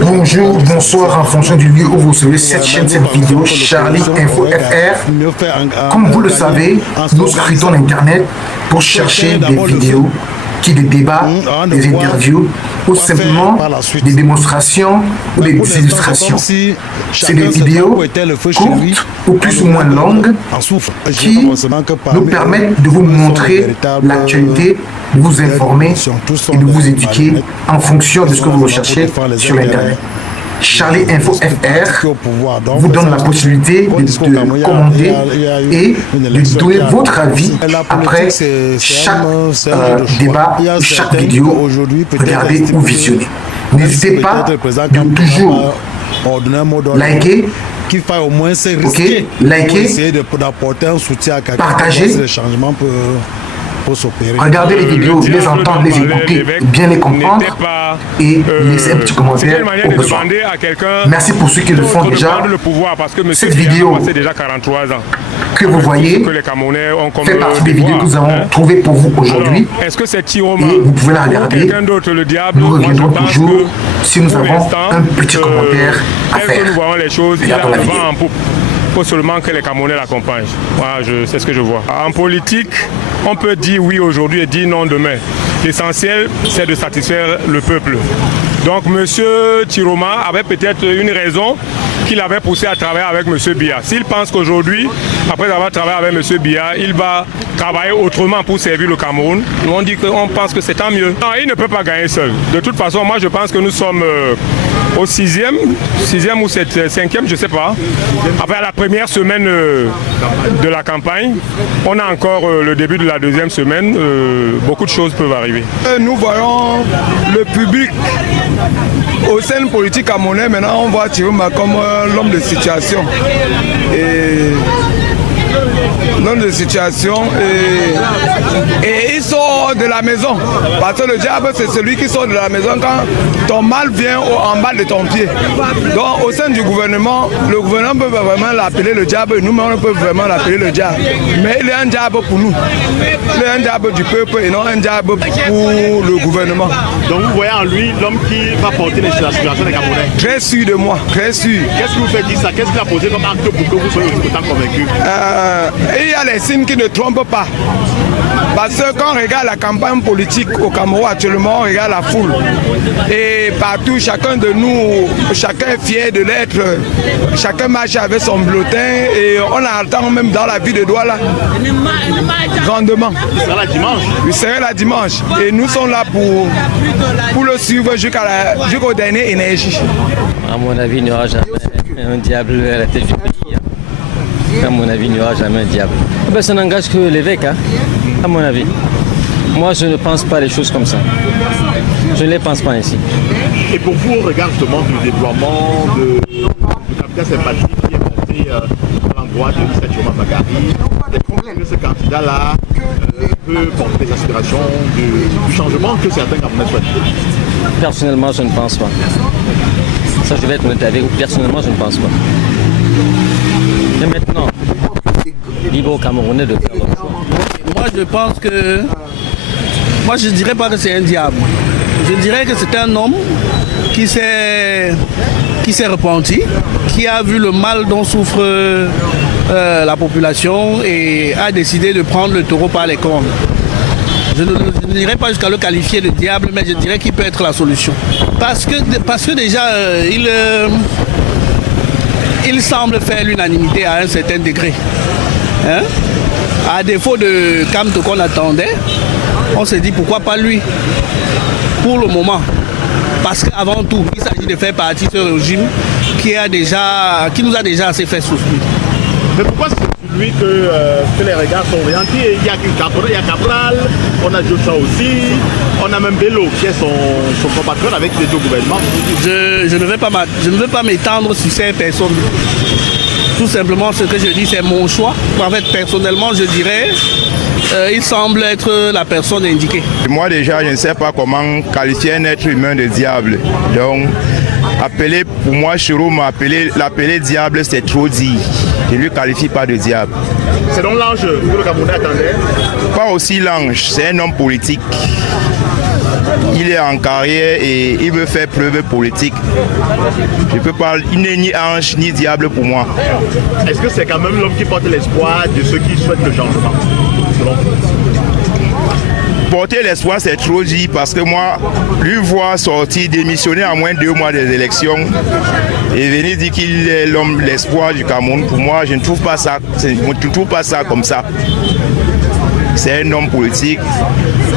Bonjour, bonsoir en fonction du lieu où vous serez cette chaîne, cette vidéo, Charlie Info FR. Comme vous le savez, nous scrutons l'internet pour chercher des vidéos des débats, des interviews ou simplement des démonstrations ou des illustrations. C'est des vidéos courtes ou plus ou moins longues qui nous permettent de vous montrer l'actualité, de vous informer et de vous éduquer en fonction de ce que vous recherchez sur l'internet. Charlie Info FR vous donne la possibilité de commenter et de donner votre avis après chaque débat, chaque vidéo, regardez ou visionner. N'hésitez pas de toujours liker, partager, regardez les vidéos, les entendre, les écouter, bien les comprendre et laisser un petit commentaire au besoin. Merci pour ceux qui le font déjà. Cette vidéo que vous voyez fait partie des vidéos que nous avons trouvées pour vous aujourd'hui. Et vous pouvez la regarder. Nous reviendrons toujours si nous avons un petit commentaire à faire. Regardons la vidéo. Il faut seulement que les Camerounais l'accompagnent. Voilà, c'est ce que je vois. En politique, on peut dire oui aujourd'hui et dire non demain. L'essentiel, c'est de satisfaire le peuple. Donc, M. Tiroma avait peut-être une raison qu'il avait poussé à travailler avec M. Biya. S'il pense qu'aujourd'hui, après avoir travaillé avec M. Biya, il va travailler autrement pour servir le Cameroun, nous on dit qu'on pense que c'est tant mieux. Non, il ne peut pas gagner seul. De toute façon, moi je pense que nous sommes au sixième ou cinquième, je ne sais pas. Après la première semaine de la campagne, on a encore le début de la deuxième semaine. Beaucoup de choses peuvent arriver. Nous voyons le public au sein politique camerounais. Maintenant, on voit Tiroma comme l'homme de situation. L'homme de situation et il sort de la maison. Parce que le diable, c'est celui qui sort de la maison quand ton mal vient en bas de ton pied. Donc au sein du gouvernement, le gouvernement peut vraiment l'appeler le diable, nous-mêmes on peut vraiment l'appeler le diable. Mais il est un diable pour nous. Il est un diable du peuple et non un diable pour le gouvernement. Donc vous voyez en lui l'homme qui va porter la situation des Camerounais. Très sûr de moi, très sûr. Qu'est-ce qui vous fait dire ça? Qu'est-ce qu'il a posé comme acte pour que vous soyez autant convaincu? Il y a les signes qui ne trompent pas. Parce que quand on regarde la campagne politique au Cameroun actuellement, on regarde la foule. Et partout, chacun de nous, chacun est fier de l'être. Chacun marche avec son bulletin et on attend même dans la ville de Douala. Grandement. Il sera là dimanche. Il sera là dimanche. Et nous sommes là pour le suivre jusqu'au dernier énergie. À mon avis, il n'y aura jamais un diable à la tête du pays. À mon avis, il n'y aura jamais un diable. Ben, ça n'engage que l'évêque, hein, à mon avis. Moi, je ne pense pas les choses comme ça. Je ne les pense pas ainsi. Et pour vous, on regarde justement du déploiement du capitaine sympathique qui est monté à l'endroit de Mr. Tiroma Bakary. Des problèmes que ce candidat-là peut porter sa situation du changement que certains Camerounais souhaitent. Personnellement, je ne pense pas. Ça, je vais être honnête avec vous. Personnellement, je ne pense pas. Et maintenant, libre aux Camerounais de faire leur choix. Moi, je pense que... Moi, je ne dirais pas que c'est un diable. Je dirais que c'est un homme qui s'est repenti, qui a vu le mal dont souffre la population et a décidé de prendre le taureau par les cornes. Je ne dirais pas jusqu'à le qualifier de diable, mais je dirais qu'il peut être la solution. Parce que déjà, il semble faire l'unanimité à un certain degré. Hein? À défaut de Kamto qu'on attendait, on s'est dit pourquoi pas lui, pour le moment. Parce qu'avant tout, il s'agit de faire partie de ce régime qui nous a déjà assez fait souffrir. Mais pourquoi c'est sur lui que les regards sont orientés? Il y a Cabral, on a Joshua aussi, on a même Bello qui est son compatriote avec les deux gouvernements. Je ne veux pas m'étendre sur ces personnes. Tout simplement, ce que je dis, c'est mon choix. En fait, personnellement, je dirais, il semble être la personne indiquée. Moi déjà, je ne sais pas comment qualifier un être humain de diable. Donc, pour moi, Tiroma, l'appeler diable, c'est trop dit. Je ne lui qualifie pas de diable. C'est donc l'ange que le Camerounais attendait? Pas aussi l'ange, c'est un homme politique. il est en carrière et il veut faire preuve politique. Je peux pas, il n'est ni ange ni diable pour moi. Est-ce que c'est quand même l'homme qui porte l'espoir de ceux qui souhaitent le changement, selon vous? Porter l'espoir, c'est trop dit parce que moi, lui voir sortir, démissionner à moins de 2 mois des élections et venir dire qu'il est l'homme, l'espoir du Cameroun, pour moi, je ne trouve pas ça, comme ça. C'est un homme politique,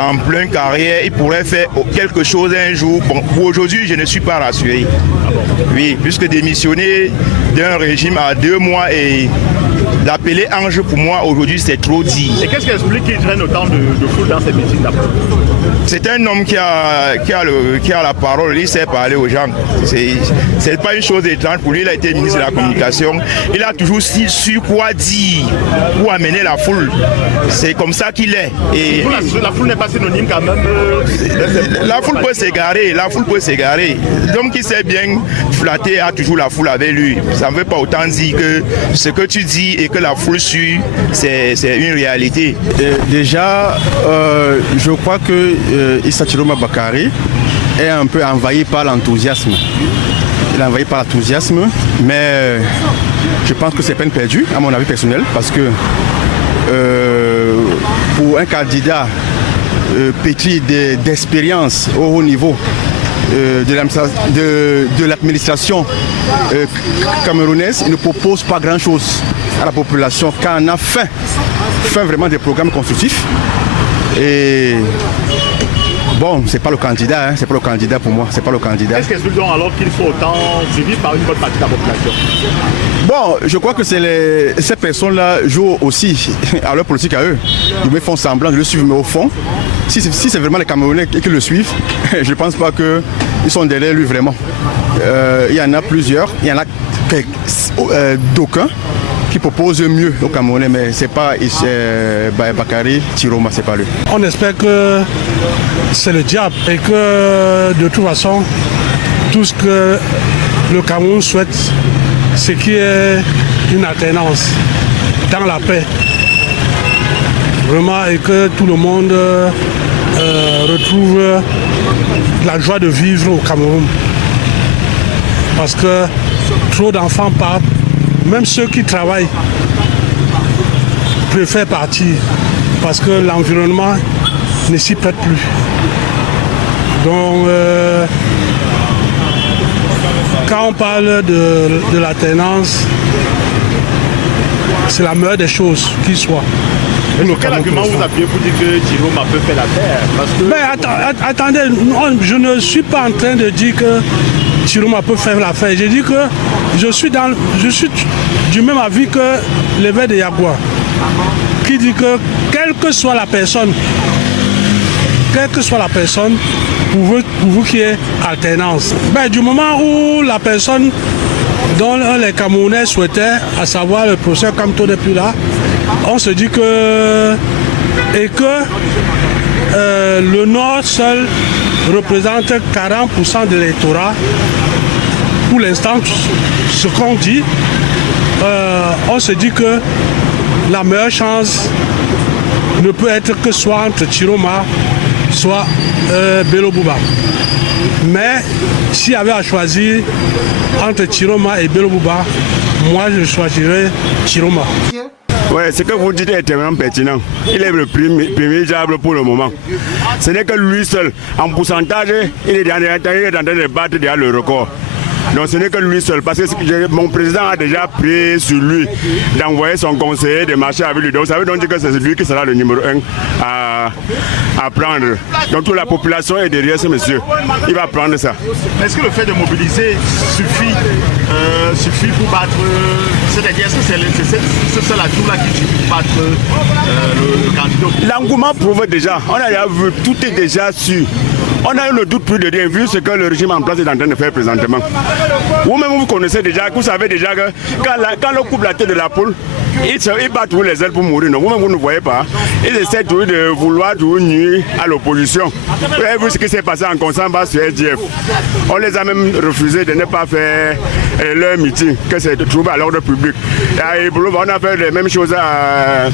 en pleine carrière, il pourrait faire quelque chose un jour. Bon, pour aujourd'hui, je ne suis pas rassuré. Oui, puisque démissionner d'un régime à 2 mois et l'appeler ange, pour moi, aujourd'hui, c'est trop dit. Et qu'est-ce qui explique qu'il traîne autant de foule dans ces meetings d'après? C'est un homme qui a la parole, il sait parler aux gens. C'est pas une chose étrange pour lui, il a été ministre de la Communication. Il a toujours su quoi dire pour amener la foule. C'est comme ça qu'il est. Et la foule n'est pas synonyme quand même. La foule peut s'égarer. L'homme qui sait bien flatter a toujours la foule avec lui. Ça ne veut pas autant dire que ce que tu dis et que la foule suit, c'est une réalité. Déjà, je crois que Issa Chiroma Bakary est un peu envahi par l'enthousiasme. Il est envahi par l'enthousiasme, mais je pense que c'est peine perdue, à mon avis personnel, parce que pour un candidat pétri d'expérience au haut niveau de l'administration camerounaise, il ne propose pas grand-chose à la population quand on a fait vraiment des programmes constructifs. Et bon, c'est pas le candidat, c'est pas le candidat pour moi, c'est pas le candidat. Qu'est-ce qu'explique donc alors qu'il faut autant suivi par une bonne partie de la population? Bon, je crois que ces personnes-là jouent aussi à leur politique à eux. Ils me font semblant de le suivre, mais au fond, si c'est vraiment les Camerounais qui le suivent, je ne pense pas qu'ils sont derrière lui vraiment. Il y en a plusieurs, il y en a d'aucuns qui proposent mieux aux Camerounais, mais c'est pas Bakary Chiroma, c'est pas lui. On espère que c'est le diable et que de toute façon, tout ce que le Cameroun souhaite, c'est qu'il y ait une alternance dans la paix. Vraiment, et que tout le monde retrouve la joie de vivre au Cameroun. Parce que trop d'enfants partent, même ceux qui travaillent préfèrent partir parce que l'environnement ne s'y prête plus. Donc, quand on parle de l'alternance, c'est la meilleure des choses qui soit. Quel argument vous appuyez pour dire que Chiroma peut faire l'affaire? Mais attendez, je ne suis pas en train de dire que Chiroma peut faire l'affaire. J'ai dit que je suis du même avis que l'évêque de Yagua, qui dit que quelle que soit la personne, pour vous qu'il y ait alternance. Ben, du moment où la personne dont les Camerounais souhaitaient, à savoir le professeur Kamto n'est plus là, on se dit que le Nord seul représente 40% de l'électorat. Pour l'instant, ce qu'on dit, on se dit que la meilleure chance ne peut être que soit entre Chiroma, soit Bello Bouba. Mais s'il y avait à choisir entre Chiroma et Bello Bouba, moi je choisirais Chiroma. Ouais, ce que vous dites est vraiment pertinent. Il est le premier diable pour le moment. Ce n'est que lui seul. En pourcentage, il est en train de battre déjà le record. Donc ce n'est que lui seul, parce que mon président a déjà pris sur lui d'envoyer son conseiller de marcher avec lui. Donc ça veut donc dire que c'est lui qui sera le numéro 1 à prendre. Donc toute la population est derrière ce monsieur. Il va prendre ça. Est-ce que le fait de mobiliser suffit pour battre, c'est-à-dire est-ce que c'est seul atout-là qui suffit pour battre le candidat? L'engouement prouve déjà, on a déjà vu, tout est déjà sûr. On a eu le doute plus de rien, vu ce que le régime en place est en train de faire présentement. Vous-même, vous connaissez déjà, vous savez déjà que quand on coupe la tête de la poule, ils battent tous les ailes pour mourir. Vous-même, vous ne voyez pas. Ils essaient toujours de vouloir nuire à l'opposition. Vous avez vu ce qui s'est passé en Consamba sur SDF. On les a même refusé de ne pas faire leur meeting, que c'est de trouver à l'ordre public. Et à Ebolo, on a fait les mêmes choses à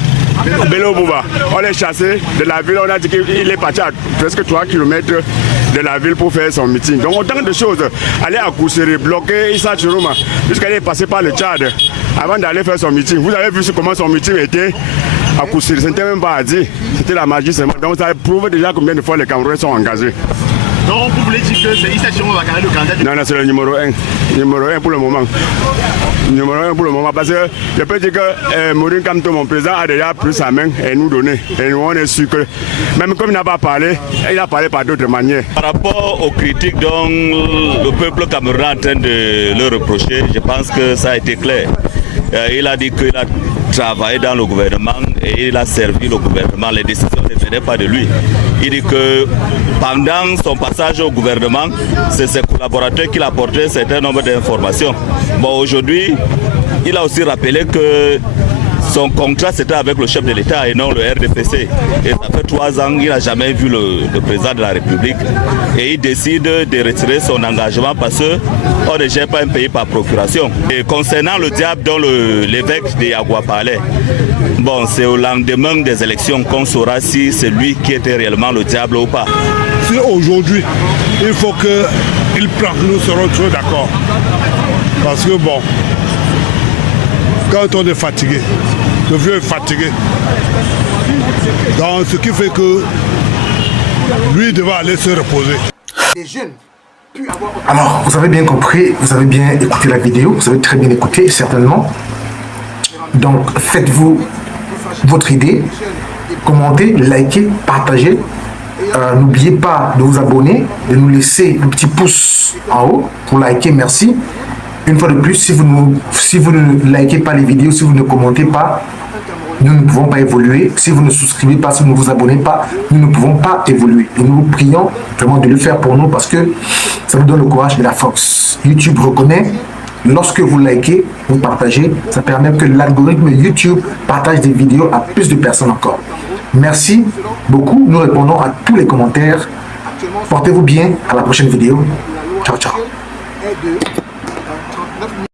Bello Bouba. On l'a chassé de la ville, on a dit qu'il est parti à presque 3 km de la ville pour faire son meeting. Donc autant de choses. Aller à Koussiri, bloquer Issa Chiroma, jusqu'à passer par le Tchad avant d'aller faire son meeting. Vous avez vu comment son meeting était à Koussiri, ce n'était même pas à dire, c'était la magie seulement. Donc ça prouve déjà combien de fois les Camerounais sont engagés. Donc vous voulez dire que c'est Issa Chiroma Bakary le candidat? Non, c'est le numéro 1. Numéro 1 pour le moment. Numéro 1 pour le moment. Parce que je peux dire que Maureen Kamto, mon président, a déjà pris sa main et nous donner. Et nous, on est sûr que, même comme il n'a pas parlé, il a parlé par d'autres manières. Par rapport aux critiques dont le peuple camerounais est en train de le reprocher, je pense que ça a été clair. Il a dit qu'il a travaillé dans le gouvernement et il a servi le gouvernement. Les décisions ne venaient pas de lui. Il dit que pendant son passage au gouvernement, c'est ses collaborateurs qui apportaient un certain nombre d'informations. Bon, aujourd'hui, il a aussi rappelé que son contrat c'était avec le chef de l'État et non le RDPC. Et ça fait 3 ans qu'il n'a jamais vu le président de la République. Et il décide de retirer son engagement parce qu'on ne gère pas un pays par procuration. Et concernant le diable dont l'évêque de Yagua parlait, bon, c'est au lendemain des élections qu'on saura si c'est lui qui était réellement le diable ou pas. Si aujourd'hui, il faut qu'il prenne, nous serons tous d'accord. Parce que bon, quand on est fatigué, le vieux est fatigué. Donc ce qui fait que lui devait aller se reposer. Les jeunes. Alors, vous avez bien compris, vous avez bien écouté la vidéo, vous avez très bien écouté, certainement. Donc, faites-vous votre idée, commentez, likez, partagez. N'oubliez pas de vous abonner, de nous laisser un petit pouce en haut pour liker, merci. Une fois de plus, si vous ne likez pas les vidéos, si vous ne commentez pas, nous ne pouvons pas évoluer. Si vous ne souscrivez pas, si vous ne vous abonnez pas, nous ne pouvons pas évoluer. Et nous vous prions vraiment de le faire pour nous parce que ça nous donne le courage et la force. YouTube reconnaît, lorsque vous likez, vous partagez, ça permet que l'algorithme YouTube partage des vidéos à plus de personnes encore. Merci beaucoup. Nous répondons à tous les commentaires. Portez-vous bien. À la prochaine vidéo. Ciao, ciao.